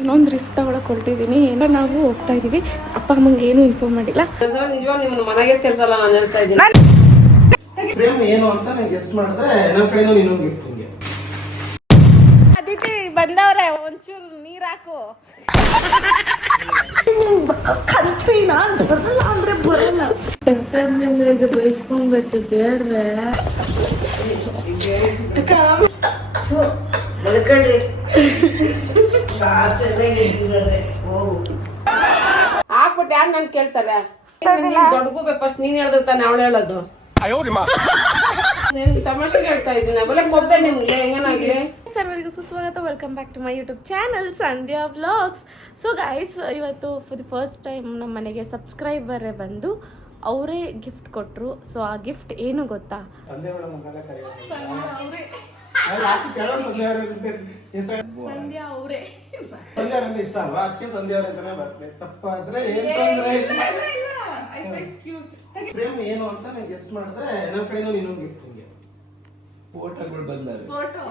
ಇನ್ನೊಂದು ರಿಸ್ಕ್ ತಗೊಳಕ್ ಹೊರಟಿದ್ದೀನಿ. ಏನೋ ನಾವು ಹೋಗ್ತಾ ಇದೀವಿ. ಅಪ್ಪ ಅಮ್ಮಂಗೆ ಏನು ಇನ್ಫಾರ್ಮ್ ಮಾಡಿಲ್ಲ. ಮನೆಗೆ ಸೇರ್ಸಲ್ಲ ನಾನು ಹೇಳ್ತಾ ಇದ್ದೀನಿ. ಪ್ರೇಮ್ ಏನು ಅಂತ ನಾನು ಗೆಸ್ಟ್ ಮಾಡಿದ್ರೆ ನನ್ನ ಕಡೆಯಿಂದ ಇನ್ನೊಂದು ಗಿಫ್ಟ್ ನಿಮಗೆ. ಅದಿತಿ ಬಂದವ್ರೆ, ಒಂಚೂರು ನೀರ್ ಹಾಕು. ಕಂತ್ರಿನಾ ಬರಲ್ಲ ಅಂದ್ರೆ ಬರಲ್ಲ. ಬಯಸ್ಕೊಂಡ್ಬೇಕು ಬೇಡ್ರೆ ಹಾಕ್ಬಿಟ್ಟು ಯಾರು ನನ್ ಕೇಳ್ತಾರೆ? ದೊಡ್ಡಗೂ ಫಸ್ಟ್ ನೀನ್ ಹೇಳ್ದ ತಾನೆ ಅವಳು ಹೇಳೋದು. ತಮಾಷೆ ಹೇಳ್ತಾ ಇದ್ದೀನಿ. ಬಲೆ ಕೊಬ್ಬೆ ನಿಮ್ಗೆ ಹೆಂಗನಾಗ್ಲಿ. ಸರ್ವರಿಗೂ ಸುಸ್ವಾಗತ. Welcome back to my YouTube channel Sandhya vlogs. So guys, ಇವತ್ತು ಫಾರ್ ದಿ ಫಸ್ಟ್ ಟೈಮ್ ನಮ್ಮ ಮನೆಗೆ ಸಬ್ಸ್ಕ್ರೈಬರೇ ಬಂದು ಅವರೇ ಗಿಫ್ಟ್ ಕೊಟ್ಟರು. ಸೊ ಆ ಗಿಫ್ಟ್ ಏನು ಗೊತ್ತಾ? ಸಂಧ್ಯಾ ಅವರೇ. ಸಂಧ್ಯಾ ಅಂದ್ರೆ ಇಷ್ಟ ಅಲ್ವಾ, ಅದಕ್ಕೆ ಸಂಧ್ಯಾ ಅವರ ಅಂತಾನೆ ಬರ್ತದೆ. ತಪ್ಪಾದ್ರೆ ಏನ್ ತೊಂದ್ರೆ ಇಲ್ಲ. ಪ್ರೇಮ್ ಏನು ಅಂತ ನಾನು ಗೆಸ್ಟ್ ಮಾಡಿದ್ರೆ ನನ್ನ ಕಡೆಯಿಂದ ಇನ್ನೊಂದು ಗಿಫ್ಟ್ ನಿಮಗೆ. ಫೋಟೋಗಳು ಬಂದವೆ.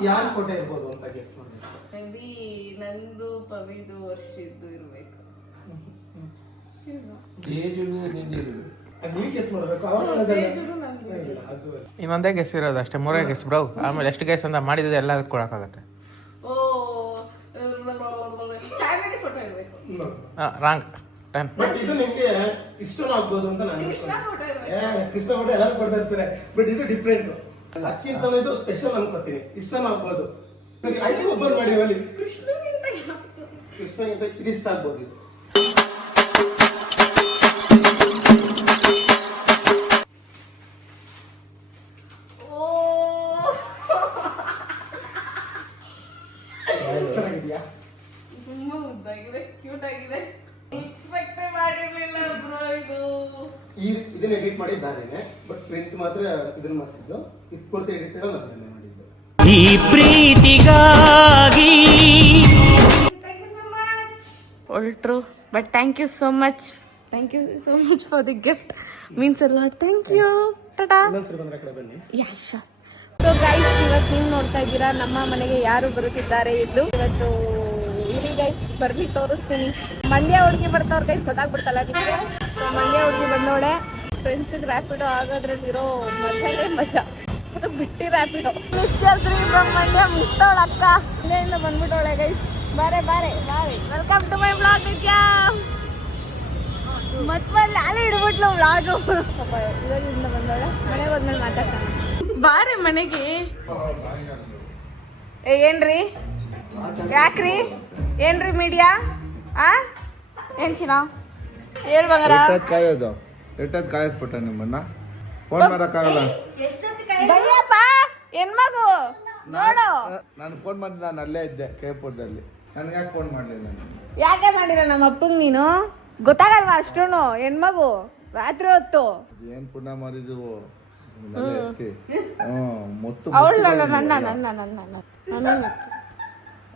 ಯಾರ ಫೋಟೋ ಇರ್ಬೋದು ಅಂತ ಗೆಸ್ಟ್ ಮಾಡಿದ್ರೆ ಮೇಬಿ ನಂದು ಪವಿದು ವರ್ಷದ್ದು ಇರಬೇಕು. ನೀವು ಗೆಸ್ಟ್ ಮಾಡಬೇಕು. ಇನ್ನೊಂದೇ ಗೆಸ್ ಇರೋದು ಅಷ್ಟೇ, ಮೂರೇ ಗೆಸ್ ಬ್ರೋ. ಆಮೇಲೆ ಎಷ್ಟು ಗೆಸ್ ಅಂತ ಮಾಡಿದ್ರೆ ಎಲ್ಲ ಕೊಡಕ್ಕಾಗತ್ತೆ. ರಾಂಗ್ 10. ಬಟ್ ಇದು ನಿಮ್ಗೆ ಇಷ್ಟನೂ ಆಗ್ಬೋದು ಅಂತ ನಾನು ಕೃಷ್ಣ ಫೋಟೋ ಎಲ್ಲರೂ ಕೊಡ್ತಾ ಇರ್ತಾರೆ. ಬಟ್ ಇದು ಡಿಫ್ರೆಂಟ್. ಅಕ್ಕಿಂತ ಇದು ಸ್ಪೆಷಲ್ ಅನ್ಕೋತೀನಿ. ಇಷ್ಟನೂ ಆಗ್ಬೋದು. ಆಯ್ತು, ಓಪನ್ ಮಾಡಿ ಅಲ್ಲಿ. ಕೃಷ್ಣಗಿಂತ ಇದು ಇಷ್ಟ ಆಗ್ಬೋದು. ಇದು ಚೆನ್ನಾಗಿದ್ಯಾ? ತುಂಬಾ ಉದ್ದಾಗಿದೆ, ಕ್ಯೂಟ್ ಆಗಿದೆ. ಎಕ್ಸ್ಪೆಕ್ಟ್ ಮಾಡಿರಲಿಲ್ಲ ಬ್ರೋ ಇದು. ಇದನ್ನ ಎಡಿಟ್ ಮಾಡಿದ್ದಾರೇನೆ, ಬಟ್ ಪ್ರಿಂಟ್ ಮಾತ್ರ ಇದನ್ನ ಮಾಡಿಸಿದ್ದು. ಇದು ಪೂರ್ತಿ ಎಡಿಟ್ ಎಲ್ಲ ನಾನು ಮಾಡಿದ್ದು. ಈ ಪ್ರೀತಿಗಾಗಿ ಥ್ಯಾಂಕ್ ಯು ಸೋ ಮಚ್. ಒಳ್ಟ್ರು, but thank you so much. Thank you so much for the gift. Means a lot. Thank you. Tata. ಇನ್ನೊಂದ್ಸರಿ ಬಂದ್ರೆ ಆ ಕಡೆ ಬನ್ನಿ. ಯಾಶಾ. ಸೊ ಗೈಸ್, ಇವತ್ತು ನೀವು ನೋಡ್ತಾ ಇದ್ದೀರಾ ನಮ್ಮ ಮನೆಗೆ ಯಾರು ಬರುತ್ತಿದ್ದಾರೆ ಎಂದು. ಇವತ್ತು ಇಲ್ಲಿ ಗೈಸ್ ಬರ್ಲಿ ತೋರಿಸ್ತೀನಿ. ಮಂಡ್ಯ ಹುಡುಗಿ ಬರ್ತಾವ್ರ ಗೈಸ್, ಗೊತ್ತಾಗ್ಬಿಡ್ತಲ್ಲ ನಿಮಗೆ. ಸೊ ಮಂಡ್ಯ ಹುಡುಗಿ ಬಂದವಳೆ. ಫ್ರೆಂಡ್ಸಿಗೆ ರ್ಯಾಪಿಡೋ ಆಗೋದ್ರಲ್ಲಿರೋ ಮಜಾನೇ ಮಜಾ. ಅದು ಬಿಟ್ಟಿ ರ್ಯಾಪಿಡೋ. ನಿತ್ಯಶ್ರೀ ಫ್ರಮ್ ಮಂಡ್ಯ ಮಿಸ್ತವಳ ಅಕ್ಕ. ಮಂಡ್ಯದಿಂದ ಬಂದ್ಬಿಟ್ಟವಳೆ ಗೈಸ್. ಬಾರೆ ಬಾರೆ ಬಾರೆ. ವೆಲ್ಕಮ್ ಟು ಮೈ ವ್ಲಾಗ್ ನಿತ್ಯ. ಮತ್ತೆ ನಾಳೆ ಇಡ್ಬಿಟ್ಲು ವ್ಲಾಗು. ಇವಾಗಿಂದ ಬಂದವಳೆ. ಮನೆಗೆ ಹೋದ್ಮೇಲೆ ಮಾತಾಡ್ತಾನೆ. ಬಾರೆ ಮನೆಗೆ. ಏನ್ರಿ ಯಾಕ್ರಿ? ಏನ್ರಿ ಮೀಡಿಯಾ? ಏನ್ ಚಿನ್ನ ಹೇಳ್ಬಂಗಾರ? ಕಾಯೋದು ಎಷ್ಟೊತ್ತು ಕಾಯಿಸ್ಬಿಟ್ಟ ನಿಮ್ಮನ್ನ ಫೋನ್ ಮಾಡಕ್ಕಾಗಲ್ಲ. ಬಯ್ಯಪ್ಪ ಹೆಣ್ಮಗು ನೋಡು. ನಾನು ಫೋನ್ ಮಾಡಿ ನಾನು ಅಲ್ಲೇ ಇದ್ದೆ ಕೇಪುರದಲ್ಲಿ. ನನಗೆ ಯಾಕೆ ಫೋನ್ ಮಾಡಲಿಲ್ಲ? ಯಾಕೆ ಮಾಡಿಲ್ಲ ನಮ್ಮ ಅಪ್ಪಂಗೆ? ನೀನು ಗೊತ್ತಾಗಲ್ವಾ ಅಷ್ಟೂನು? ಹೆಣ್ಮಗು ರಾತ್ರಿ ಹೊತ್ತು ಏನ್ ಪುಣ್ಯ ಮಾಡಿದ್ವು. ಅವಳು ನನ್ನ ನನ್ನ ನನ್ನ ನನ್ನ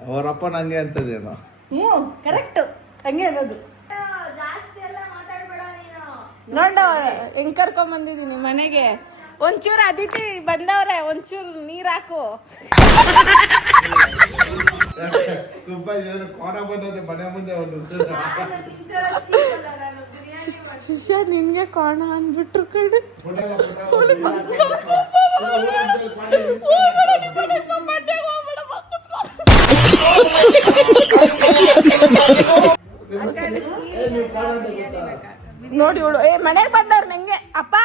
ಅವರಪ್ಪ ನಂಗೆ ಅಂತದೇನೋ. ಕರೆಕ್ಟ್, ಹಂಗೆ ಅನ್ನೋದು. ನೋಡ ಹೆಂಗ್ ಕರ್ಕೊಂಡ್ ಬಂದಿದೀನಿ ಮನೆಗೆ. ಒಂಚೂರು ಅದಿತಿ ಬಂದವ್ರೆ, ಒಂಚೂರು ನೀರ್ ಹಾಕು. ತುಂಬಾ ಏನು ಕೋಣ ಬಂದದೆ ಮನೆ ಮುಂದೆ ಒಂದು ಶಿಷ್ಯ ನಿನ್ಗೆ ಕೋಣ ಅನ್ಬಿಟ್ರು ಕಡೆ. ನೋಡಿ ಇವಳು ಮನೆಗ್ ಬಂದವ್ರು ನಂಗೆ. ಅಪ್ಪ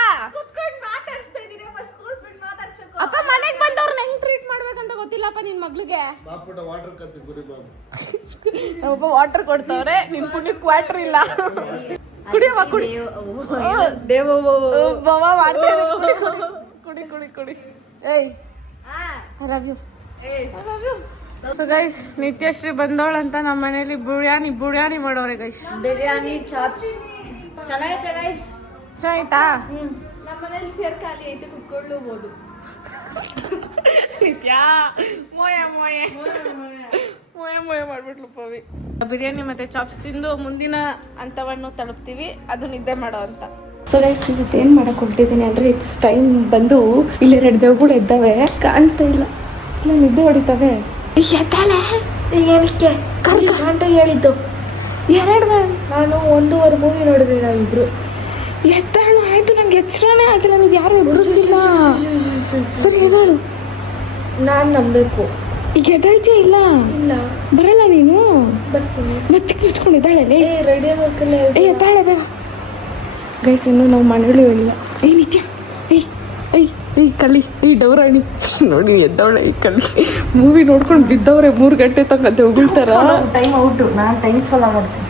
ಅಪ್ಪ ಮನೆಗ್ ಬಂದವ್ರು ಹೆಂಗ್ ಟ್ರೀಟ್ ಮಾಡ್ಬೇಕಂತ ಗೊತ್ತಿಲ್ಲಪ್ಪ ನಿನ್ ಮಗ್ಳಿಗೆ. ಒಬ್ಬ ವಾಟರ್ ಕೊಡ್ತವ್ರೆ, ನಿನ್ ಪುಣ್ಯಕ್ ವಾಟರ್ ಇಲ್ಲ. ಕುಡಿಯಮ್ಮ ಕುಡಿ. ಬಾವ ಮಾಡ್ತಾರೆ. ಕುಡಿ ಕುಡಿ ಕುಡಿ. ಏಯ್ I love you. I love you. So guys, Nityashree ಬಂದವಳಂತ ನಮ್ಮ ಮನೇಲಿ ಬಿರಿಯಾನಿ ಮಾಡೋರೆ ಗೈಸ್. ಬಿರಿಯಾನಿ ಚಾಪ್ಸ್ ಚೆನ್ನಾಗೈತೆ ಗೈಸ್. ಚೆನ್ನಾಯ್ತಾ? ನಮ್ಮ ಮನೇಲಿ ಚೇರ್ ಖಾಲಿ ಐತೆ, ಕುತ್ಕೊಳ್ಳಬಹುದು. ಮೋಯ ಮಾಡ್ಬಿಟ್ಲು ಪವಿ. ಬಿರಿಯಾನಿ ಮತ್ತೆ ಚಾಪ್ಸ್ ತಿಂದು ಮುಂದಿನ ಹಂತವನ್ನು ತಲುಪ್ತೀವಿ, ಅದು ನಿದ್ದೆ ಮಾಡೋ ಅಂತ. ಸೊ ಗೈಸ್, ಇವತ್ತೇನು ಮಾಡಕ್ಕೆ ಹೊರಟಿದ್ದೀನಿ ಅಂದರೆ, ಇಟ್ಸ್ ಟೈಮ್ ಬಂದು ಇಲ್ಲಿ 2 ದೇವ್ಗಳು ಇದ್ದಾವೆ, ಕಾಣ್ತಾ ಇಲ್ಲ, ಇಲ್ಲ ನಿದ್ದೆ ಹೊಡಿತಾವೆ. ಎದ್ದಾಳೆ ಏನಕ್ಕೆ ಅಂತ ಹೇಳಿದ್ದು 2 ನಾನು 1.5 ಮೂವಿ ನೋಡಿದ್ವಿ ನಾವಿಬ್ರು. ಎದ್ದಾಳು ಆಯ್ತು, ನಂಗೆ ಎಚ್ಚರನೇ ಆಗಿಲ್ಲ, ನನಗೆ ಯಾರು ಎದುರಿಸಿಲ್ಲ. ಸರಿ ಎದ್ದಾಳು, ನಾನು ನಂಬಬೇಕು. ಈಗ ಎದ್ದಾಳ್ತೀಯ? ಇಲ್ಲ ಇಲ್ಲ ಬರಲ್ಲ ನೀನು. ಬರ್ತೀನಿ. ಮತ್ತೆ ನಿಂತ್ಕೊಂಡಿದ್ದಾಳೆ. ರೆಡಿ ಆಗಬೇಕಲ್ಲ. ಎದ್ದಾಳೆ ಬೇಗ. ಗೈಸ್ ಇನ್ನು ನಾವು ಮನೆಗಳು ಹೇಳಿಲ್ಲ. ನಿತ್ಯ ಕಲಿ ಡೌರಾಣಿ ನೋಡಿ ಎದ್ದವಳೆ. ಕಲಿ ಮೂವಿ ನೋಡ್ಕೊಂಡು ಬಿದ್ದವ್ರೆ 3 ಗಂಟೆ ತನಕ ಉಗುಳ್ತಾರ. ಟೈಮ್ ಔಟು, ನಾನು ಟೈಮ್ ಫಾಲೋ ಮಾಡ್ತೀನಿ.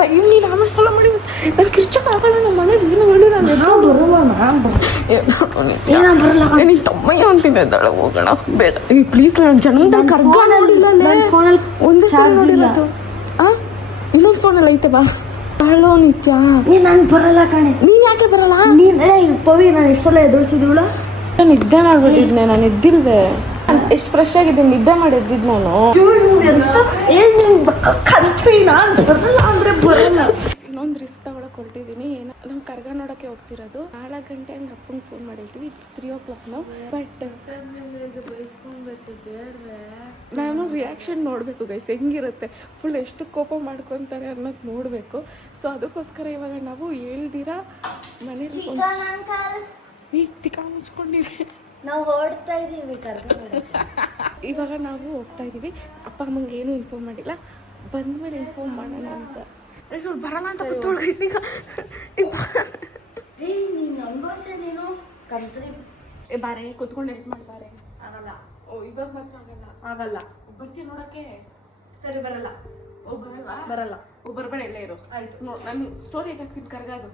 ಟೈಮ್ ನೀನು ಆಮೇಲೆ ಫಾಲೋ ಮಾಡಿ. ನಾನು ಕಿರ್ಚಕ್ ಆಗಲ್ಲ, ನಮ್ಮ ಮನೇಲಿ ಏನು ಹೇಳಿ ನಾನು ಬರಲ್ಲ. ನೀನು ತಮ್ಮಯ್ಯ ಅಂತೀನಿ, ಎದ್ದಾಳೆ ಹೋಗೋಣ ಬೇಗ. ಪ್ಲೀಸ್ ನಾನು ಜನ್ಮದಲ್ಲಿ ಕರ್ಗ ನೋಡಿಲ್ಲ, ಒಂದೇ ಸಲ ನೋಡಿರೋದು. ಇನ್ನೊಂದು ಫೋನಲ್ಲಿ ಐತೆ ಬಾ. ಹಲೋ ನಿತ್ಯ. ನಾನು ಬರಲ್ಲ ಕಣೆ. ನೀನ್ ಯಾಕೆ ಬರಲ್ಲ? ಪವಿ ನಾನು ಎಷ್ಟು ಸಲ ಎದುರಿಸಿದವಳ. ನಾನು ನಿದ್ದೆ ಮಾಡ್ಬಿಟ್ಟಿದ್ನೆ, ನಾನು ಎದ್ದಿಲ್ವೇ. ಎಷ್ಟು ಫ್ರೆಶ್ ಆಗಿದ್ದೀನಿ, ನಿದ್ದೆ ಮಾಡಿ ಎದ್ದಿದ್ದು ನಾನು. ಇನ್ನೊಂದು ರಿಸ್ಕ್ ತಗೊಳಕ್ ಹೊರಟಿದ್ದೀನಿ. ನಾವು ಕರ್ಗ ನೋಡೋಕ್ಕೆ ಹೋಗ್ತಿರೋದು. 4 ಗಂಟೆ ಹಂಗೆ ಅಪ್ಪಂಗೆ ಫೋನ್ ಮಾಡಿರ್ತೀವಿ. ಇಟ್ಸ್ 3 o'clock ನಾವು. ಬಟ್ ನಾನು ರಿಯಾಕ್ಷನ್ ನೋಡಬೇಕು ಗೈಸ್, ಹೆಂಗಿರುತ್ತೆ, ಫುಲ್ ಎಷ್ಟು ಕೋಪ ಮಾಡ್ಕೊತಾರೆ ಅನ್ನೋದು ನೋಡಬೇಕು. ಸೊ ಅದಕ್ಕೋಸ್ಕರ ಇವಾಗ ನಾವು ಹೇಳ್ದಿರ ಮನೇಲಿ ಮುಚ್ಕೊಂಡಿವಿ. ನಾವು ಹೊರಡ್ತಾ ಇದೀವಿ ಕರ್ಗ. ಇವಾಗ ನಾವು ಹೋಗ್ತಾ ಇದೀವಿ. ಅಪ್ಪ ಅಮ್ಮಂಗೆ ಏನೂ ಇನ್ಫಾರ್ಮ್ ಮಾಡಿಲ್ಲ, ಬಂದ್ಮೇಲೆ ಇನ್ಫಾರ್ಮ್ ಮಾಡೋಣ ಅಂತ. ಸ್ವಲ್ಪ ಬರೋಣ ಅಂತ ಗೊತ್ತೋಳು ಗೈಸ್. ಈಗ ಬಾರೆ ಕೂತ್ಕೊಂಡು ಹೆಲ್ಪ್ ಮಾಡ್ಬಾರೆ. ಆಗಲ್ಲ. ಓ ಇವಾಗ ಮಾತ್ರ ಆಗಲ್ಲ. ಬರ್ತೀಯ ನೋಡಕ್ಕೆ? ಸರಿ ಬರಲ್ಲ. ಓ ಬರಲ್ಲ. ಓ ಬರ್ಬೇಡ, ಎಲ್ಲೇ ಇರು. ಆಯ್ತು ನೋಡಿ, ನಾನು ಸ್ಟೋರಿ ಹಾಕ್ತೀನಿ ಕರ್ಗಾದು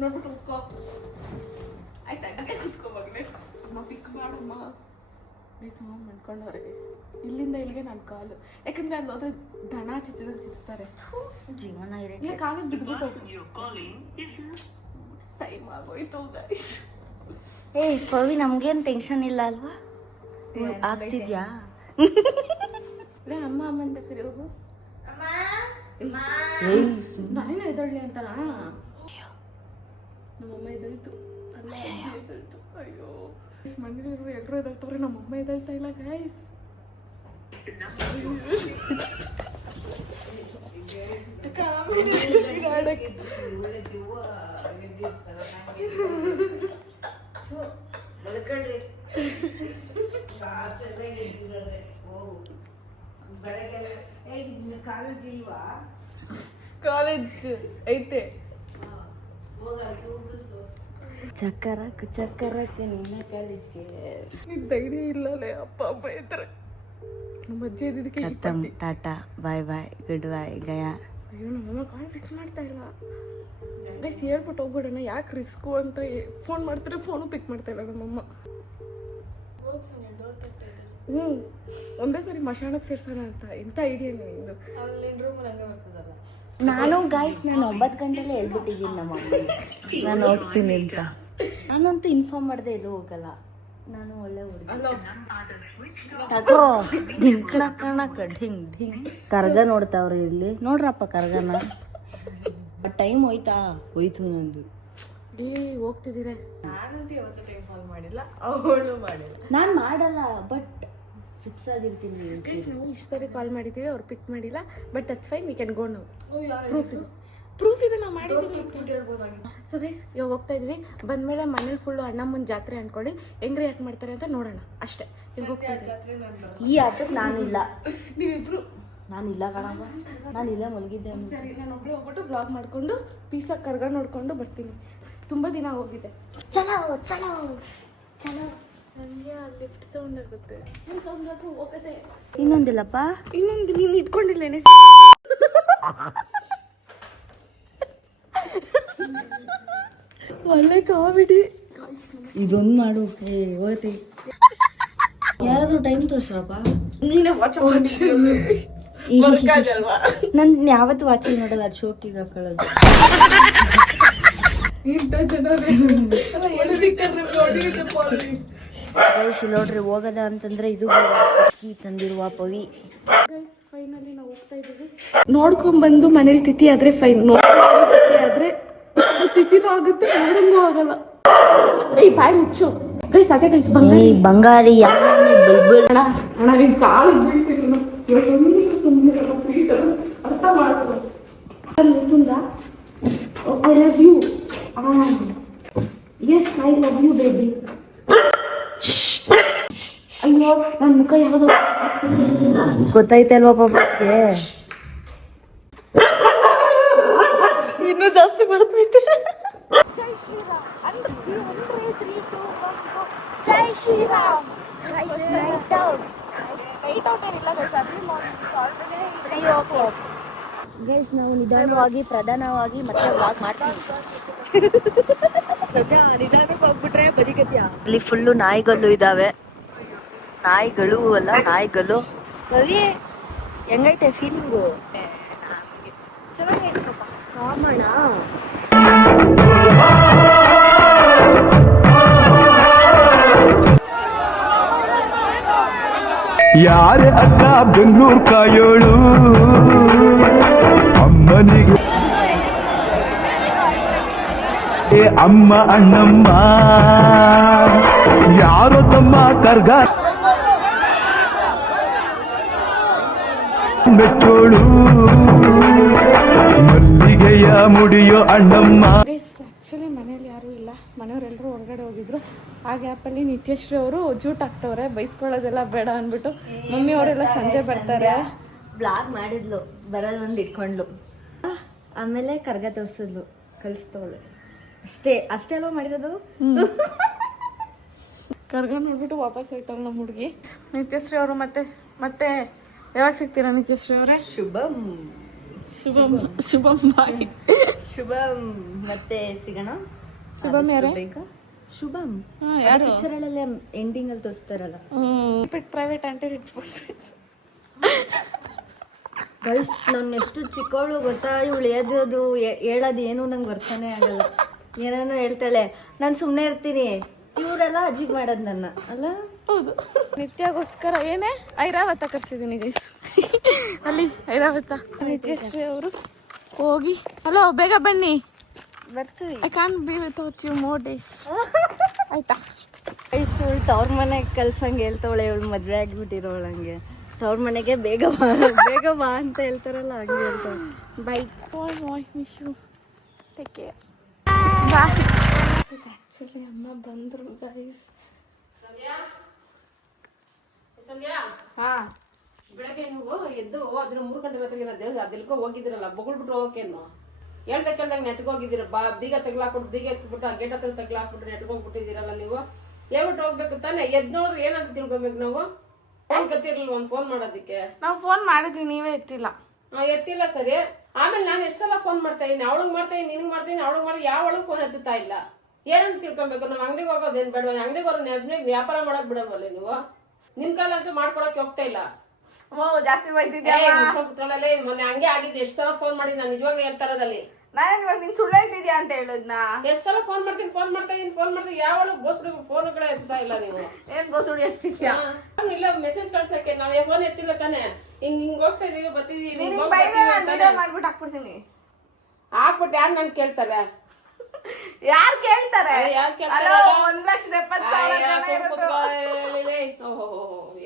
ನೋಡ್ಬಿಟ್ಟು ಕುತ್ಕೋ. ಆಯ್ತಾ? ಕುತ್ಕೋಬಾಗ್ನೆ. ಅಮ್ಮ ಪಿಕ್ ಮಾಡಮ್ಮ. ಗೈಸ್ ನಾವು ಮಾಡ್ಕೊಂಡವ್ರೆ ಗೈಸ್. ಇಲ್ಲಿಂದ ಇಲ್ಲಿಗೆ ನನ್ನ ಕಾಲು, ಯಾಕಂದ್ರೆ ಅಲ್ಲಿ ಹೋದ್ರೆ ದನ ಚಿಚ್ತಾರೆ. ಜೀವನ ಇಲ್ಲ ಕಾಲಿಗೆ ಬಿದ್ಬಿಟ್ಟು ಟೈಮ್ ಆಗೋಯ್ತು ಗೈಸ್. ಪವಿ ನಮ್ಗೇನು ಟೆನ್ಷನ್ ಇಲ್ಲ ಅಲ್ವಾ? ಆಗ್ತಿದ್ಯಾ? ಅಮ್ಮ ಅಂತ ಕರಿ ಹೋಗು. ನಾನೇನು ಎದೊಳ್ಳಿ ಅಂತಾರ. ನಮ್ಮಮ್ಮ ಎದಳ್ತು. ಅಯ್ಯೋ ಮನೇಲಿರುವ ಎಲ್ಲರೂ ಎದಳ್ತವ್ರೆ, ನಮ್ಮಮ್ಮ ಎದಳ್ತಾ ಇಲ್ಲ ಗೈಸ್. ಕಾಲೇಜ್ ಐತೆ. ಚಕ್ಕರಕ್ಕೆ ನಿನ್ನ ಕಾಲೇಜ್ಗೆ ಧೈರ್ಯ ಇಲ್ಲಲೇ. ಅಪ್ಪ ಅಮ್ಮ ಇದ್ದಾರೆ, ನಮ್ಮ ಅಜ್ಜಿ ಇದ್ದಿದ್ದಕ್ಕೆ. ಟಾಟಾ ಬಾಯ್ ಬಾಯ್ ಗುಡ್ ಬಾಯ್ ಗಯಾ. ಅಯ್ಯೋ ನಮ್ಮಮ್ಮ ಕಾಲ್ ಪಿಕ್ ಮಾಡ್ತಾ ಇಲ್ಲ ಗೈಸ್. ಹೇಳ್ಬಿಟ್ಟು ಹೋಗ್ಬಿಡೋಣ, ಯಾಕೆ ರಿಸ್ಕು ಅಂತ. ಫೋನ್ ಮಾಡ್ತಾರೆ, ಫೋನು ಪಿಕ್ ಮಾಡ್ತಾ ಇಲ್ಲ ನಮ್ಮಮ್ಮ. ಒಂದೇ ಸರಿ ಮಶಾಣಕ್ಕೆ ಸೇರ್ಸೋಣ ಅಂತ. ಎಂಥ ಐಡಿಯಾ ಇದು. ನಾನು ಗಾಯ್ಸ್, ನಾನು 9 ಗಂಟೆಲೆ ಹೇಳ್ಬಿಟ್ಟಿದ್ದೀನಿ ನಮ್ಮಮ್ಮ ನಾನು ಹೋಗ್ತೀನಿ ಅಂತ. ನಾನಂತೂ ಇನ್ಫಾರ್ಮ್ ಮಾಡಿದೆ ಎಲ್ಲೂ ಹೋಗಲ್ಲ. ನಾನು ಒಳ್ಳೆ ತಗೋ ಢಿಂಗ್ ಕರ್ಗ ನೋಡ್ತಾವ್ರಿ ಇಲ್ಲಿ. ನೋಡ್ರಪ್ಪ ಕರ್ಗನ. ಟೈಮ್ ಹೋಯ್ತು ನಂದು. ಹೋಗ್ತಿದ್ದೀರ? ನಾನಂತೂ ಯಾವತ್ತೂ ಟೈಮ್ ಫಾಲ್ ಮಾಡಿಲ್ಲ, ಅವಳು ಮಾಡಿಲ್ಲ. ನಾನು ಮಾಡಲ್ಲ, ಬಟ್ ಫಿಕ್ಸ್ ಆಗಿರ್ತೀನಿ. ನಾವು ಇಷ್ಟು ಸರಿ ಕಾಲ್ ಮಾಡಿದ್ದೀವಿ, ಅವ್ರು ಪಿಕ್ ಮಾಡಿಲ್ಲ. But that's fine, we can go now. Proof ಇದೆ ನಾವು ಮಾಡಿದ್ದೀವಿ. ಸೊ ಗೈಸ್ ಇವಾಗ ಹೋಗ್ತಾ ಇದ್ವಿ. ಬಂದಮೇಲೆ ಮನೇಲಿ ಫುಲ್ಲು ಅಣ್ಣಮ್ಮನ ಜಾತ್ರೆ ಅಂದ್ಕೊಳ್ಳಿ. ಹೆಂಗ್ ರಿಯಾಕ್ಟ್ ಮಾಡ್ತಾರೆ ಅಂತ ನೋಡೋಣ ಅಷ್ಟೇ. ಇವಾಗ ಹೋಗ್ತಾ ಇದ್ವಿ. ಈ ಆಟಕ್ಕೆ ನಾನಿಲ್ಲ. ನೀವಿಬ್ರು? ನಾನಿಲ್ಲ ಕಣಮ್ಮ, ನಾನಿಲ್ಲ ಮಲಗಿದ್ದೆ. ಸರಿ, ನಾನು ಒಬ್ಬಳು ಹೋಗ್ಬಿಟ್ಟು ಬ್ಲಾಗ್ ಮಾಡಿಕೊಂಡು ಪೀಸಾಗಿ ಕರ್ಗ ನೋಡ್ಕೊಂಡು ಬರ್ತೀನಿ. ತುಂಬ ದಿನ ಹೋಗಿದೆ. ಚಲೋ ಸಂಜೆ ಲಿಫ್ಟ್ ಸೌಂಡ್ ಆಗುತ್ತೆ. ಏನು ಸೌಂಡ್ ಆದ್ರೂ ಹೋಗತ್ತೆ. ಇನ್ನೊಂದಿಲ್ಲಪ್ಪ, ಇನ್ನೊಂದು ನೀನು ಇಟ್ಕೊಂಡಿಲ್ಲೇನೆ. ಒಳ್ಳೆ ಕಾಮಿಡಿ. ಇದೊಂದು ಮಾಡು. ಹೋಗ್ತಿ ಯಾರಾದ್ರೂ ಟೈಮ್ ತೋರ್ಸ್ರಪ್ಪ. ನೀನೇ ವಾಚ್ ನಾನು ಯಾವತ್ತು ವಾಚಿಂಗ್ ನೋಡಲ್ಲ, ಅದು ಶೋಕಿಗೆ ಹಾಕೊಳ್ಳೋದು. ಇಂಥ ಜನ ನೋಡ್ರಿ ಹೋಗದ ಅಂತಂದ್ರೆ ಇದು ತಂದಿರುವ ಪವಿ. ಫೈನಲಿ ನಾವು ಹೋಗ್ತಾ ಇದ್ದೀವಿ. ನೋಡ್ಕೊಂಡ್ಬಂದು ಮನೇಲಿ ತಿಥಿ ಆದ್ರೆ ಫೈನ್, ತಿಥಿ ಆದ್ರೆ ತಿಥಿನೂ ಆಗುತ್ತೆ, ನೋಡಂಗೂ ಆಗಲ್ಲ. ಏಯ್ ಬಾಯ್ ಮುಚ್ಚು ಗೈಸ್. ಅದೇ ಗೈಸ್ ಬಂಗಾರಿ ಅಣ್ಣ ನಿನ್ ಕಾಲು ಬೀಳ್ತೀನಿ. ಸುಮ್ಮನೆ please. I love you. Yes I love you baby. ಅಯ್ಯೋ ನನ್ನ ಮುಖ ಯಾವುದು ಗೊತ್ತೈತೆ ಅಲ್ವಾ ಪಾಪಕ್ಕೆ? ಇನ್ನೂ ಜಾಸ್ತಿ ಬರ್ತೈತೆ. ಜೈ ಶ್ರೀರಾಮ್. ಗೈಸ್ ನಾವು ನಿಧಾನವಾಗಿ ಪ್ರಧಾನವಾಗಿ ಮತ್ತೆ ವಾಕ್ ಮಾಡ್ತೀವಿ. ಸದ್ಯ ನಿಧಾನಕ್ಕೆ ಹೋಗ್ಬಿಟ್ರೆ ಬದಿಗತಿಯ. ಇಲ್ಲಿ ಫುಲ್ಲು ನಾಯಿಗಳು ಇದಾವೆ. ನಾಯಿಗಳು ಅಲ್ಲ ನಾಯಿಗಳು. ಬರೀ ಹೆಂಗೈತೆ ಫೀಲಿಂಗು? ಚೆನ್ನಾಗೈತೆ ಪಾಪ. ಕಾಮಣ್ಣ ಯಾರೇ ಅಕ್ಕ ಬೆಂಗಳೂರು ಕಾಯೋಳು ಅಮ್ಮನಿಗೆ ಅಮ್ಮ ಅಣ್ಣಮ್ಮ ಯಾರೋ ತಮ್ಮ ಕರ್ಗ ಮೆಚ್ಚೋಳು ಮಲ್ಲಿಗೆಯ ಮುಡಿಯೋ ಅಣ್ಣಮ್ಮ. ಆ್ಯಕ್ಚುಲಿ ಮನೇಲಿ ಯಾರೂ ಇಲ್ಲ, ಮನೆಯವರೆಲ್ಲರೂ ಹೊರಗಡೆ ಹೋಗಿದ್ರು. ಆ ಗ್ಯಾಪಲ್ಲಿ ನಿತ್ಯಶ್ರೀ ಅವರು ಜೂಟ್ ಹಾಕ್ತವ್ರೆ, ಬೈಸ್ಕೊಳ್ಳೋದೆಲ್ಲ ಬೇಡ ಅಂದ್ಬಿಟ್ಟು. ಮಮ್ಮಿ ಅವರೆಲ್ಲ ಸಂಜೆ ಬರ್ತಾರೆ. ಬ್ಲಾಗ್ ಮಾಡಿದ್ಲು, ಬರೋದು ಒಂದು ಇಟ್ಕೊಂಡ್ಲು, ಆಮೇಲೆ ಕರ್ಗ ತೋರಿಸಿದ್ಲು, ಕಲಿಸ್ತವಳು. ಅಷ್ಟೇ ಅಲ್ವಾ ಮಾಡಿರೋದು. ಕರ್ಗ ನೋಡ್ಬಿಟ್ಟು ವಾಪಸ್ ಹೋಯ್ತಾಳೆ ನಮ್ಮ ಹುಡುಗಿ. ನಿತ್ಯಶ್ರೀ ಅವರು ಮತ್ತೆ ಯಾವಾಗ ಸಿಗ್ತೀರಾ ನಿತ್ಯಶ್ರೀ ಅವರೇ? ಶುಭಂ ಬಾಯ್. ಶುಭಂ ಮತ್ತೆ ಸಿಗೋಣ. ಶುಭಂ ಯಾರೇ? ಶುಭಂ ಯಾರು? ಪಿಕ್ಚರ್ಗಳಲ್ಲಿ ಎಂಡಿಂಗ್ ಅಲ್ಲಿ ತೋರಿಸ್ತಾರಲ್ಲ. ಪ್ರೈವೇಟ್ ಆಂಟಿ ಹಿಡ್ಸ್ಬೋದು. ಗೈಸ್ ನಾನು ಎಷ್ಟು ಚಿಕ್ಕವಳು ಗೊತ್ತಾ, ಇವಳು ಅದು ಹೇಳೋದು ಏನು ನಂಗೆ ಬರ್ತಾನೆ ಆಗಲ್ಲ. ಏನೇನೋ ಹೇಳ್ತಾಳೆ, ನಾನು ಸುಮ್ಮನೆ ಇರ್ತೀನಿ. ಇವರೆಲ್ಲ ಅಜೀಬ್ ಮಾಡೋದು ನನ್ನ ಅಲ್ಲ. ಹೌದು, ನಿತ್ಯಗೋಸ್ಕರ ಏನೇ ಐರಾವತ ಕರ್ಸಿದ್ದೀನಿ ಗೈಸ್. ಅಲ್ಲಿ ಐರಾವತ. ನಿತ್ಯಶ್ರೀ ಅವರು ಹೋಗಿ ಹಲೋ ಬೇಗ ಬನ್ನಿ, ಬರ್ತೀವಿ. I can't be without you more days. ಆಯ್ತಾ? ಗೈಸ್ ಇವಳು ತವ್ರ ಮನೆಗೆ ಕಲ್ಸಂಗೆ ಹೇಳ್ತಾವಳೆ, ಇವಳು ಮದುವೆ ಆಗಿಬಿಟ್ಟಿರೋಳಂಗೆ. ತವ್ರ ಮನೆಗೆ ಬೇಗ ಬಾ ಅಂತ ಹೇಳ್ತಾರಲ್ಲ, ಹಂಗೆ ಹೇಳ್ತಾಳೆ. Bye bye miss you, take care, bye. Actually ಅಮ್ಮ ಬಂದರು ಗೈಸ್. ಬೆಳಗ್ಗೆ ನೀವು ಎದ್ದು ಅದನ್ನ 3 ಗಂಟೆ ಹೊತ್ತಿಗೆ ದೇವಸ್ಥಾನ ಅದೆಲ್ಕೋ ಹೋಗಿದಿರಲ್ಲ, ಬೊಗಳ್ಬಿಟ್ಟು ಹೋಗಕ್ಕೇನು ಕೇಳ್ದಾಗ ನೆಟ್ಗೆ ಹೋಗಿದ್ದೀರ. ಬೀಗ ತಗ್ಲಾಕ್ಬಿಟ್ಟು ಬೀಗ ಎತ್ಬಿಟ್ಟು ಆ ಗೇಟ್ ಹತ್ರ ತಗ್ಲಾಕ್ಬಿಟ್ಟು ನೆಟ್ಗೆ ಹೋಗ್ಬಿಟ್ಟಿದ್ದೀರಲ್ಲ ನೀವು. ಹೇಳ್ಬಿಟ್ಟು ಹೋಗ್ಬೇಕು ತಾನೆ. ಎದ್ ನೋಡ್ರಿ ಏನಂತ ತಿಳ್ಕೊಬೇಕು ನಾವು. ಫೋನ್ ಕತ್ತಿರ್ಲಿಲ್ಲ ಒಂದು ಫೋನ್ ಮಾಡೋದಕ್ಕೆ. ನಾವು ಫೋನ್ ಮಾಡಿದ್ವಿ, ನೀವೇ ಎತ್ತಿಲ್ಲ. ಎತ್ತಿಲ್ಲ ಸರಿ. ಆಮೇಲೆ ನಾನು ಎಷ್ಟು ಸಲ ಫೋನ್ ಮಾಡ್ತಾ ಇದ್ದೀನಿ, ಅವಳಿಗೆ ಮಾಡ್ತಾ ಇದ್ದೀನಿ, ನಿನಗೆ ಮಾಡ್ತೀನಿ, ಅವಳಿಗೆ ಮಾಡಿ ಯಾವ ಒಳಗೆ ಫೋನ್ ಎತ್ತುತ್ತಾ ಇಲ್ಲ. ಏನಂತ ತಿಳ್ಕೊಬೇಕು? ನಮ್ಮ ಅಂಗಡಿಗೆ ಹೋಗೋದೇನು ಬೇಡವಾ? ಅಂಗಡಿಗೆ ಹೋದ್ರೆ ವ್ಯಾಪಾರ ಮಾಡೋಕೆ ಬಿಡಲ್ವಲ್ಲ ನೀವು? ನಿನ್ ಕಾಲ ಅಂತೂ ಮಾಡ್ಕೊಳಕ್ಕೆ ಹೋಗ್ತಾ ಇಲ್ಲ. ಜಾಸ್ತಿ ಕುತ್ಕೊಳ್ಳಲೇ ಮೊನ್ನೆ ಹಂಗೆ ಆಗಿದ್ದು. ಎಷ್ಟು ಸಲ ಫೋನ್ ಮಾಡಿ ನಾನು ನಿಜವಾಗ್ಲೂ ಹೇಳ್ತಾ ಇರೋದಲ್ಲಿ. ನಾನು ಇವಾಗ ನೀನ್ ಸುಳ್ಳು ಹೇಳ್ತಿದ್ಯಾ ಅಂತ ಹೇಳಿದ್ನಾ? ಎಷ್ಟು ಸಲ ಫೋನ್ ಮಾಡ್ತಾ ಇದ್ದೀನಿ ಯಾವ ಬೋಸ್ಬಿಡಿ ಫೋನ್ ಕಡೆ ಎತ್ತಾ ಇಲ್ಲ ನೀವು. ಏನ್ ಬೋಸುಡಿ ಹೇಳ್ತಿದ್ಯಾ? ಇಲ್ಲ ಮೆಸೇಜ್ ಕಳ್ಸಕ್ಕೆ ನಾವ್ ಫೋನ್ ಎತ್ತಿಲ್ಲ ತಾನೆ. ಹಿಂಗ್ ಹೋಗ್ತಾ ಇದೀವಿ ಬರ್ತಿದೀವಿ ಮಾಡ್ಬಿಟ್ಟು ಹಾಕ್ಬಿಡ್ತೀನಿ. ಹಾಕ್ಬಿಟ್ಟು ಯಾರು ನನ್ ಕೇಳ್ತಾರೆ? ಯಾರು ಕೇಳ್ತಾರೆ? ಯಾರು ಕೇಳ್ತಾರೆ?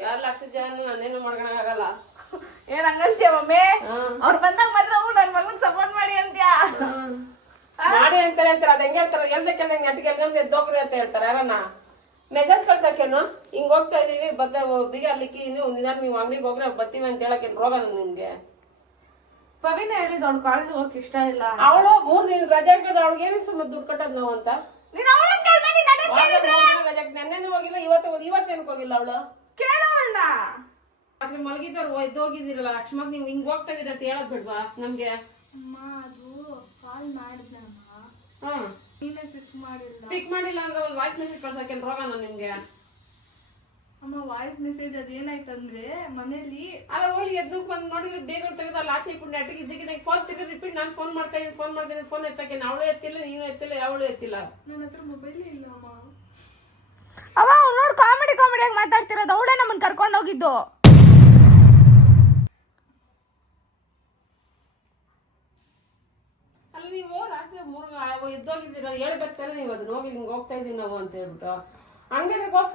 2 ಲಕ್ಷ ಜನ ನಾನೇನು ಮಾಡ್ಕೊಳಕ್ಕಾಗಲ್ಲ. ಏನ್ ಹಂಗಂತೀಯ ಮಮ್ಮಿ? ಅವ್ರು ಬಂದಾಗ ಮಾತ್ರ ನನ್ ಮಗನ್ ಸಪೋರ್ಟ್ ಮಾಡಿ ಅಂತ್ಯಾ? ಮಾಡಿ ಅಂತಾರೆ. ಅದ್ ಹೆಂಗೆ ಹೇಳ್ತಾರೆ? ಕೇಳ್ದಂಗೆ ನೆಟ್ಗೆ ಎದ್ದೋಗ್ರಿ ಅಂತ ಹೇಳ್ತಾರೆ ಯಾರನ್ನ? ಮೆಸೇಜ್ ಕಳ್ಸಕ್ಕೇನು? ಹಿಂಗ್ ಹೋಗ್ತಾ ಇದೀವಿ ಬೀಗ ಅಲ್ಲಿಕ್ಕಿ ಒಂದಿನ ನೀವು ಅಂಗಡಿಗೆ ಹೋಗ್ರೆ ಬರ್ತೀವಿ ಅಂತ ಹೇಳಕ್ಕೆ ರೋಗ ನಿಮ್ಗೆ. ಪವಿನ ಹೇಳಿದ್ ಅವ್ಳು ಕಾಲೇಜ್ ಹೋಗಕ್ ಇಷ್ಟ ಇಲ್ಲ. ಅವಳು 3 ದಿನ ರಜೆ ಹಾಕಿದ್ರೆ ಅವಳಿಗೆ ಏನಕ್ಕೆ ಸುಮ್ಮನೆ ದುಡ್ಡು ಕಟ್ಟೋದ್ ನಾವು ಅಂತ. ನೆನ್ನೆ ಹೋಗಿಲ್ಲ, ಇವತ್ತೇನಕ್ಕೆ ಹೋಗಿಲ್ಲ ಅವಳು? ಕೇಳೋಣ. ಮಲಗಿದವ್ರು ಎದ್ದೋಗಿದ್ದೀರಲ್ಲ ಅಕಸ್ಮಾತ್ ನೀವು ಹಿಂಗ್ ಹೋಗ್ತಾ ಇದೀರ ಅಂತ ಹೇಳೋದ್ ಬಿಡ್ವಾ ನಮ್ಗೆ? ಅಮ್ಮ ಅದು ಕಾಲ್ ಮಾಡಿದ್ನಮ್ಮ, ನೀನೇ ಪಿಕ್ ಮಾಡಿಲ್ಲ ಅಂದ್ರೆ ಒಂದು ವಾಯ್ಸ್ ಮೆಸೇಜ್ ಕಳ್ಸಕ್ಕೆ ರೋಗ ನಿಮ್ಗೆ. ಅಮ್ಮ ವಾಯ್ಸ್ ಮೆಸೇಜ್ ಅದೇನಾಯ್ತಂದ್ರೆ ಮನೇಲಿ ಅಲ್ಲ ಹೋಗಿ ಎದ್ದು ಬಂದು ನೋಡಿದ್ರೆ ಬೇಗ ತೆಗೆದಲ್ಲ ಆಚೆ ಇಟ್ಕೊಂಡು ನೆಟ್ಟಿಗೆ ಇದ್ದಕ್ಕಿದ್ದ ಫೋನ್ ತೆಗೆದು ರಿಪೀಟ್ ನಾನು ಫೋನ್ ಮಾಡ್ತೀನಿ ಫೋನ್ ಎತ್ತಕ್ಕೆ ಅವಳು ಎತ್ತಿಲ್ಲ, ನೀನು ಎತ್ತಿಲ್ಲ, ಅವಳು ಎತ್ತಿಲ್ಲ. ನನ್ನ ಹತ್ರ ಮೊಬೈಲ್ ಇಲ್ಲ ಅಮ್ಮ. ಅವ್ಳು ನೋಡಿ ಕಾಮಿಡಿಯಾಗಿ ಮಾತಾಡ್ತಿರೋದು. ಅವಳೇ ನಮ್ಮನ್ನ ಕರ್ಕೊಂಡು ಹೋಗಿದ್ದು. ಅಲ್ಲ ನೀವು ರಾತ್ರಿ 3 ಎದ್ದೋಗಿದ್ದೀರ ಹೇಳ್ಬೇಕಾರೆ ನೀವು ಅದನ್ನ ಹೋಗಿ ಹಿಂಗೆ ಹೋಗ್ತಾ ಇದೀವಿ ನಾವು ಅಂತ ಹೇಳ್ಬಿಟ್ಟು ಅಂಗಡಿ ಹತ್ರ ಹೋಗಿ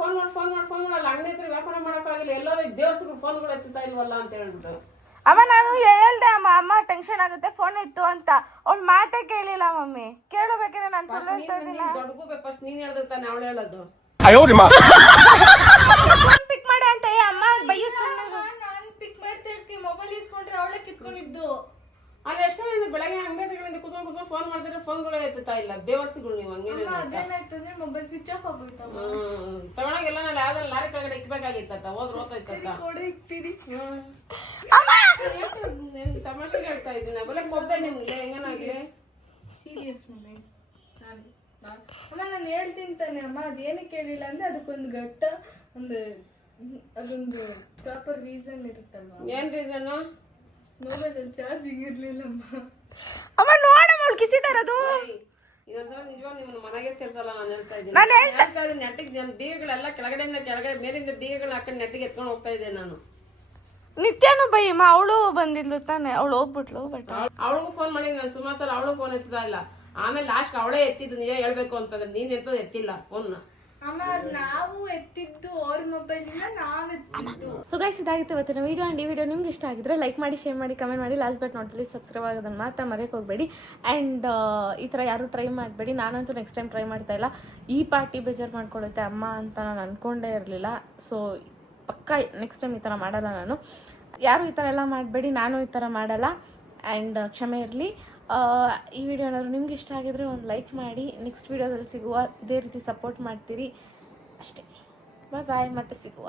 ಫೋನ್ ಮಾಡಲ್ಲ. ಅಂಗಡಿ ಹತ್ರ ವ್ಯಾಪಾರ ಮಾಡೋಕ್ಕಾಗಿಲ್ಲ, ಎಲ್ಲರೂ ದೇವಸ್ಥಾನ ಫೋನ್ಗಳು ಎತ್ತುತ್ತಾ ಇಲ್ವಲ್ಲ ಅಂತ ಹೇಳ್ಬಿಟ್ಟು. ಅಮ್ಮ ನಾನು ಹೇಳ್ದೆ ಅಮ್ಮ, ಅಮ್ಮ ಟೆನ್ಷನ್ ಆಗುತ್ತೆ ಫೋನ್ ಇತ್ತು ಅಂತ. ಅವ್ಳು ಮಾತೇ ಕೇಳಿಲ್ಲ ಮಮ್ಮಿ. ಕೇಳಬೇಕಾದ್ರೆ ನಾನು ಸುಳ್ಳು ಹೇಳ್ತಾ ಇದ್ದೀನಿ. ದೊಡ್ಡಗೂ ಫಸ್ಟ್ ನೀನ್ ಹೇಳಿದ್ರೆ ತಾನೆ ಅವಳು ಹೇಳೋದು. ಫೋನ್ ಪಿಕ್ ಮಾಡಿ ಅಂತ ಅಮ್ಮ ಬೈಯೋ ಸುಮ್ಮನೆ. ನಾನು ಪಿಕ್ ಮಾಡ್ತಾ ಇರ್ತೀನಿ, ಮೊಬೈಲ್ ಇಸ್ಕೊಂಡ್ರೆ ಅವಳೇ ಕಿತ್ಕೊಂಡಿದ್ದು. ಅಲ್ಲಿ ಎಷ್ಟು ಜನ ಬೆಳಗ್ಗೆ ಅಂಗಡಿಗಳಿಂದ ಕುತ್ಕೊಂಡು ಫೋನ್ ಮಾಡಿದ್ರೆ ಫೋನ್ಗಳು ಎತ್ತುತ್ತಾ ಇಲ್ಲ. ಬೇವರ್ಸಿಗಳು ನೀವು ಹಂಗೇನೆ ಅದೇನಾಯ್ತಂದ್ರೆ ಮೊಬೈಲ್ ಸ್ವಿಚ್ ಆಫ್ ಆಗೋಯ್ತಮ್ಮ. ತಗೊಳಗೆಲ್ಲ ನಾನು ಯಾವ್ದಾರು ಲಾರಿ ಕೆಳಗಡೆ ಇಕ್ಬೇಕಾಗಿತ್ತ ಹೋದ್ರೆ ಹೋಗ್ತಾಯ್ತ. ಕೊಡು ಇಕ್ತೀನಿ. ತಮಾಷೆ ಹೇಳ್ತಾ ಇದ್ದೀನಿ. ಬಲೆ ಕೊಬ್ಬೆ ನಿಮ್ಗೆ ಹೆಂಗನಾಗ್ಲಿ. Serious mummy. ಅಮ್ಮ ನಾನು ಹೇಳ್ತೀನಿ ತಾನೆ ಅಮ್ಮ, ಅದೇನಕ್ಕೆ ಕೇಳಿಲ್ಲ ಅಂದ್ರೆ ಅದಕ್ಕೊಂದು ಘಟ್ಟ ಒಂದು ಅದೊಂದು ಪ್ರಾಪರ್ ರೀಸನ್ ಇರುತ್ತಲ್ವಾ. ಏನ್ ರೀಸನ್? ಮೊಬೈಲಲ್ಲಿ ಚಾರ್ಜಿಂಗ್ ಇರ್ಲಿಲ್ಲಮ್ಮ. ಅಮ್ಮ ನೋಡಮ್ಮ ಅವಳು ಕಿಸಿತಾ ಇರೋದು. ಇದೊಂದ್ಸಲ ನಿಜವಾಗ ನಿಮ್ನ ಮನೆಗೆ ಸೇರ್ಸಲ್ಲ. ನಾನು ಹೇಳ್ತಾ ಇದ್ದೀನಿ ನೆಟ್ಟಿಗೆ ಬೀಗಗಳೆಲ್ಲ ಕೆಳಗಡೆಯಿಂದ ಕೆಳಗಡೆ ಮೇಲಿಂದ ಬೀಗಗಳನ್ನ ಹಾಕೊಂಡು ನೆಟ್ಟಿಗೆ ಎತ್ಕೊಂಡು ಹೋಗ್ತಾ ಇದ್ದೆ ನಾನು. ನಿತ್ಯನೂ ಬೈಯಮ್ಮ. ಅವಳು ಬಂದಿದ್ಲು ತಾನೆ, ಅವಳು ಹೋಗ್ಬಿಟ್ಲು. ಬಟ್ ಅವಳಿಗೂ ಫೋನ್ ಮಾಡಿದ್ ನಾನು ಸುಮಾರು ಸಲ. ಅವಳು ಫೋನ್ ಎತ್ತಾ ಇಲ್ಲ. ಆಮೇಲೆ ಲಾಸ್ಟ್ ಅವಳೇ ಎತ್ತಿದ್ದು ನಿಜ ಹೇಳ್ಬೇಕು ಅಂತಂದ್ರೆ. ನೀನ್ ಎತ್ತೋದು ಎತ್ತಿಲ್ಲ ಫೋನ್ನ. ಅಮ್ಮ ನಾವು ಎತ್ತಿದ್ದು ಅವ್ರ ಮೊಬೈಲಿಂದ ನಾವು ಎತ್ತಿದ್ದು. ಸೊ ಗೈಸ್ ಇದಾಗಿತ್ತು ಇವತ್ತಿನ ವಿಡಿಯೋ. ಆ್ಯಂಡ್ ಈ ವಿಡಿಯೋ ನಿಮ್ಗೆ ಇಷ್ಟ ಆಗಿದ್ರೆ ಲೈಕ್ ಮಾಡಿ, ಶೇರ್ ಮಾಡಿ, ಕಮೆಂಟ್ ಮಾಡಿ. Last but not least subscribe ಆಗೋದನ್ನು ಮಾತ್ರ ಮರೆಯೋಕೆ ಹೋಗಬೇಡಿ. ಆ್ಯಂಡ್ ಈ ಥರ ಯಾರೂ ಟ್ರೈ ಮಾಡಬೇಡಿ. ನಾನಂತೂ ನೆಕ್ಸ್ಟ್ ಟೈಮ್ ಟ್ರೈ ಮಾಡ್ತಾ ಇಲ್ಲ. ಈ ಪಾರ್ಟಿ ಬೇಜಾರು ಮಾಡ್ಕೊಳುತ್ತೆ ಅಮ್ಮ ಅಂತ ನಾನು ಅಂದ್ಕೊಂಡೇ ಇರಲಿಲ್ಲ. ಸೊ ಪಕ್ಕ ನೆಕ್ಸ್ಟ್ ಟೈಮ್ ಈ ಥರ ಮಾಡಲ್ಲ ನಾನು. ಯಾರು ಈ ಥರ ಎಲ್ಲ ಮಾಡಬೇಡಿ, ನಾನು ಈ ಥರ ಮಾಡಲ್ಲ. ಆ್ಯಂಡ್ ಕ್ಷಮೆ ಇರಲಿ. ಈ ವಿಡಿಯೋ ಏನಾದರೂ ನಿಮ್ಗೆ ಇಷ್ಟ ಆಗಿದ್ರೆ ಒಂದು ಲೈಕ್ ಮಾಡಿ. ನೆಕ್ಸ್ಟ್ ವಿಡಿಯೋದಲ್ಲಿ ಸಿಗುವ. ಇದೇ ರೀತಿ ಸಪೋರ್ಟ್ ಮಾಡ್ತೀರಿ ಅಷ್ಟೇ. ಬಾಯ್ ಬಾಯ್, ಮತ್ತೆ ಸಿಗುವ.